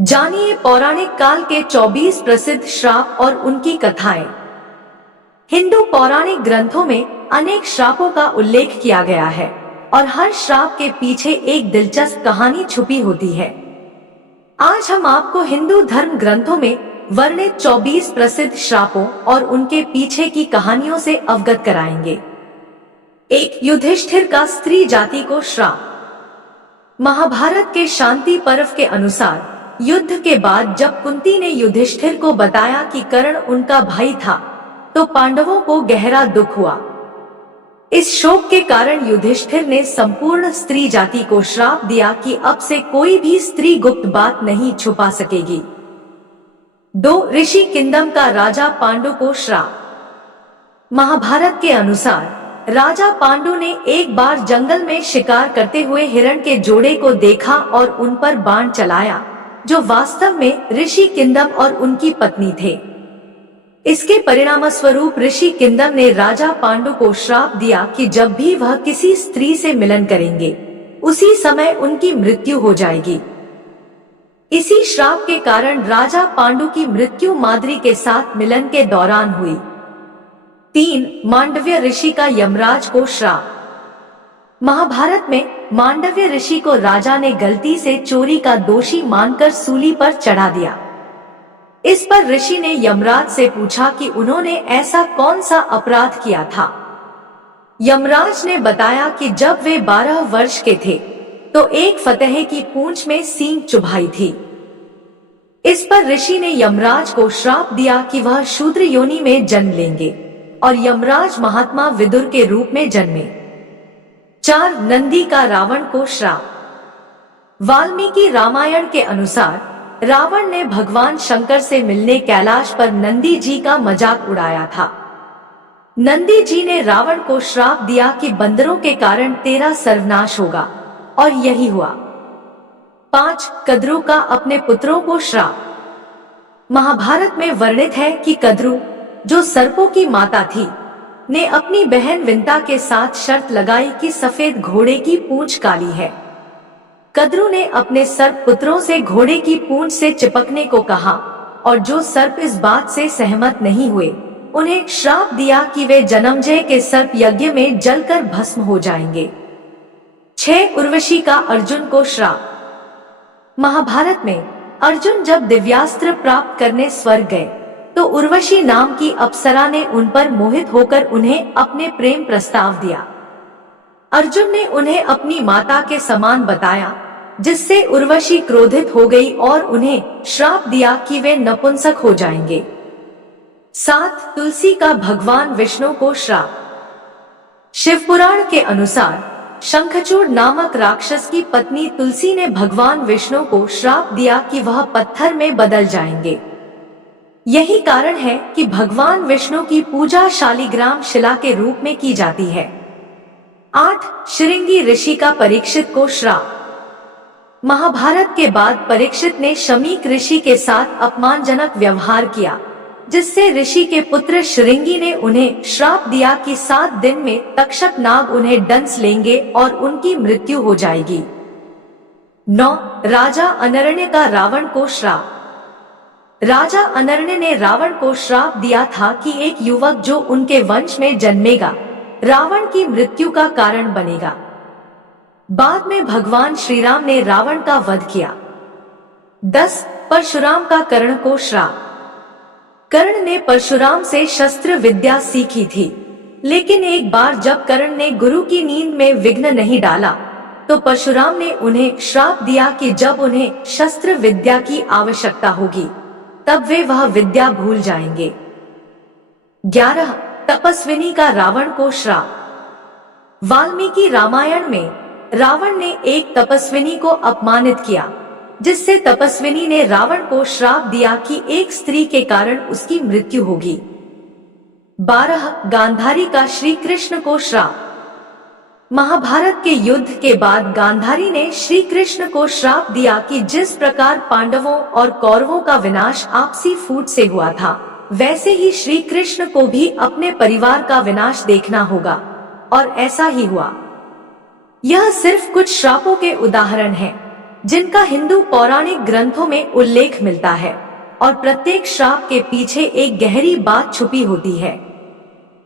जानिए पौराणिक काल के 24 प्रसिद्ध श्राप और उनकी कथाएं। हिंदू पौराणिक ग्रंथों में अनेक श्रापों का उल्लेख किया गया है और हर श्राप के पीछे एक दिलचस्प कहानी छुपी होती है। आज हम आपको हिंदू धर्म ग्रंथों में वर्णित 24 प्रसिद्ध श्रापों और उनके पीछे की कहानियों से अवगत कराएंगे। एक युधिष्ठिर का स्त्री जाति को श्राप। महाभारत के शांति पर्व के अनुसार युद्ध के बाद जब कुंती ने युधिष्ठिर को बताया कि कर्ण उनका भाई था, तो पांडवों को गहरा दुख हुआ। इस शोक के कारण युधिष्ठिर ने संपूर्ण स्त्री जाति को श्राप दिया कि अब से कोई भी स्त्री गुप्त बात नहीं छुपा सकेगी। 2 ऋषि किंदम का राजा पांडु को श्राप। महाभारत के अनुसार राजा पांडु ने एक बार जंगल में शिकार करते हुए हिरण के जोड़े को देखा और उन पर बाण चलाया, जो वास्तव में ऋषि किंदम और उनकी पत्नी थे। इसके परिणामस्वरूप ऋषि किंदम ने राजा पांडु को श्राप दिया कि जब भी वह किसी स्त्री से मिलन करेंगे, उसी समय उनकी मृत्यु हो जाएगी। इसी श्राप के कारण राजा पांडु की मृत्यु माद्री के साथ मिलन के दौरान हुई। 3 मांडव्य ऋषि का यमराज को श्राप। महाभारत में मांडव्य ऋषि को राजा ने गलती से चोरी का दोषी मानकर सूली पर चढ़ा दिया। इस पर ऋषि ने यमराज से पूछा कि उन्होंने ऐसा कौन सा अपराध किया था। यमराज ने बताया कि जब वे 12 वर्ष के थे, तो एक फतेह की पूंछ में सींग चुभाई थी। इस पर ऋषि ने यमराज को श्राप दिया कि वह शूद्र योनि में जन्म लेंगे और यमराज महात्मा विदुर के रूप में जन्मे। 4 नंदी का रावण को श्राप। वाल्मीकि रामायण के अनुसार रावण ने भगवान शंकर से मिलने कैलाश पर नंदी जी का मजाक उड़ाया था। नंदी जी ने रावण को श्राप दिया कि बंदरों के कारण तेरा सर्वनाश होगा, और यही हुआ। 5 कद्रु का अपने पुत्रों को श्राप। महाभारत में वर्णित है कि कद्रु, जो सर्पों की माता थी, ने अपनी बहन विंता के साथ शर्त लगाई कि सफेद घोड़े की पूंछ काली है। कद्रु ने अपने सर्प पुत्रों से घोड़े की पूंछ से चिपकने को कहा, और जो सर्प इस बात से सहमत नहीं हुए, उन्हें श्राप दिया कि वे जन्मजय के सर्प यज्ञ में जलकर भस्म हो जाएंगे। 6 उर्वशी का अर्जुन को श्राप। महाभारत में अर्जुन जब दिव्यास्त्र प्राप्त करने स्वर्ग गए, तो उर्वशी नाम की अप्सरा ने उन पर मोहित होकर उन्हें अपने प्रेम प्रस्ताव दिया। अर्जुन ने उन्हें अपनी माता के समान बताया, जिससे उर्वशी क्रोधित हो गई और उन्हें श्राप दिया कि वे नपुंसक हो जाएंगे। 7 तुलसी का भगवान विष्णु को श्राप। शिवपुराण के अनुसार शंखचूड़ नामक राक्षस की पत्नी तुलसी ने भगवान विष्णु को श्राप दिया कि वह पत्थर में बदल जाएंगे। यही कारण है कि भगवान विष्णु की पूजा शालिग्राम शिला के रूप में की जाती है। 8 श्रृंगी ऋषि का परीक्षित को श्राप। महाभारत के बाद परीक्षित ने शमीक ऋषि के साथ अपमानजनक व्यवहार किया, जिससे ऋषि के पुत्र श्रृंगी ने उन्हें श्राप दिया कि 7 दिन में तक्षक नाग उन्हें डंस लेंगे और उनकी मृत्यु हो जाएगी। 9 राजा अनरण्य का रावण को श्राप। राजा अनरण्य ने रावण को श्राप दिया था कि एक युवक जो उनके वंश में जन्मेगा, रावण की मृत्यु का कारण बनेगा। बाद में भगवान श्री राम ने रावण का वध किया। 10 परशुराम का कर्ण को श्राप। कर्ण ने परशुराम से शस्त्र विद्या सीखी थी, लेकिन एक बार जब कर्ण ने गुरु की नींद में विघ्न नहीं डाला, तो परशुराम ने उन्हें श्राप दिया कि जब उन्हें शस्त्र विद्या की आवश्यकता होगी, तब वे वह विद्या भूल जाएंगे। 11 तपस्विनी का रावण को श्राप। वाल्मीकि रामायण में रावण ने एक तपस्विनी को अपमानित किया, जिससे तपस्विनी ने रावण को श्राप दिया कि एक स्त्री के कारण उसकी मृत्यु होगी। 12 गांधारी का श्री कृष्ण को श्राप। महाभारत के युद्ध के बाद गांधारी ने श्री कृष्ण को श्राप दिया कि जिस प्रकार पांडवों और कौरवों का विनाश आपसी फूट से हुआ था, वैसे ही श्री कृष्ण को भी अपने परिवार का विनाश देखना होगा, और ऐसा ही हुआ। यह सिर्फ कुछ श्रापों के उदाहरण हैं। जिनका हिंदू पौराणिक ग्रंथों में उल्लेख मिलता है और प्रत्येक श्राप के पीछे एक गहरी बात छुपी होती है।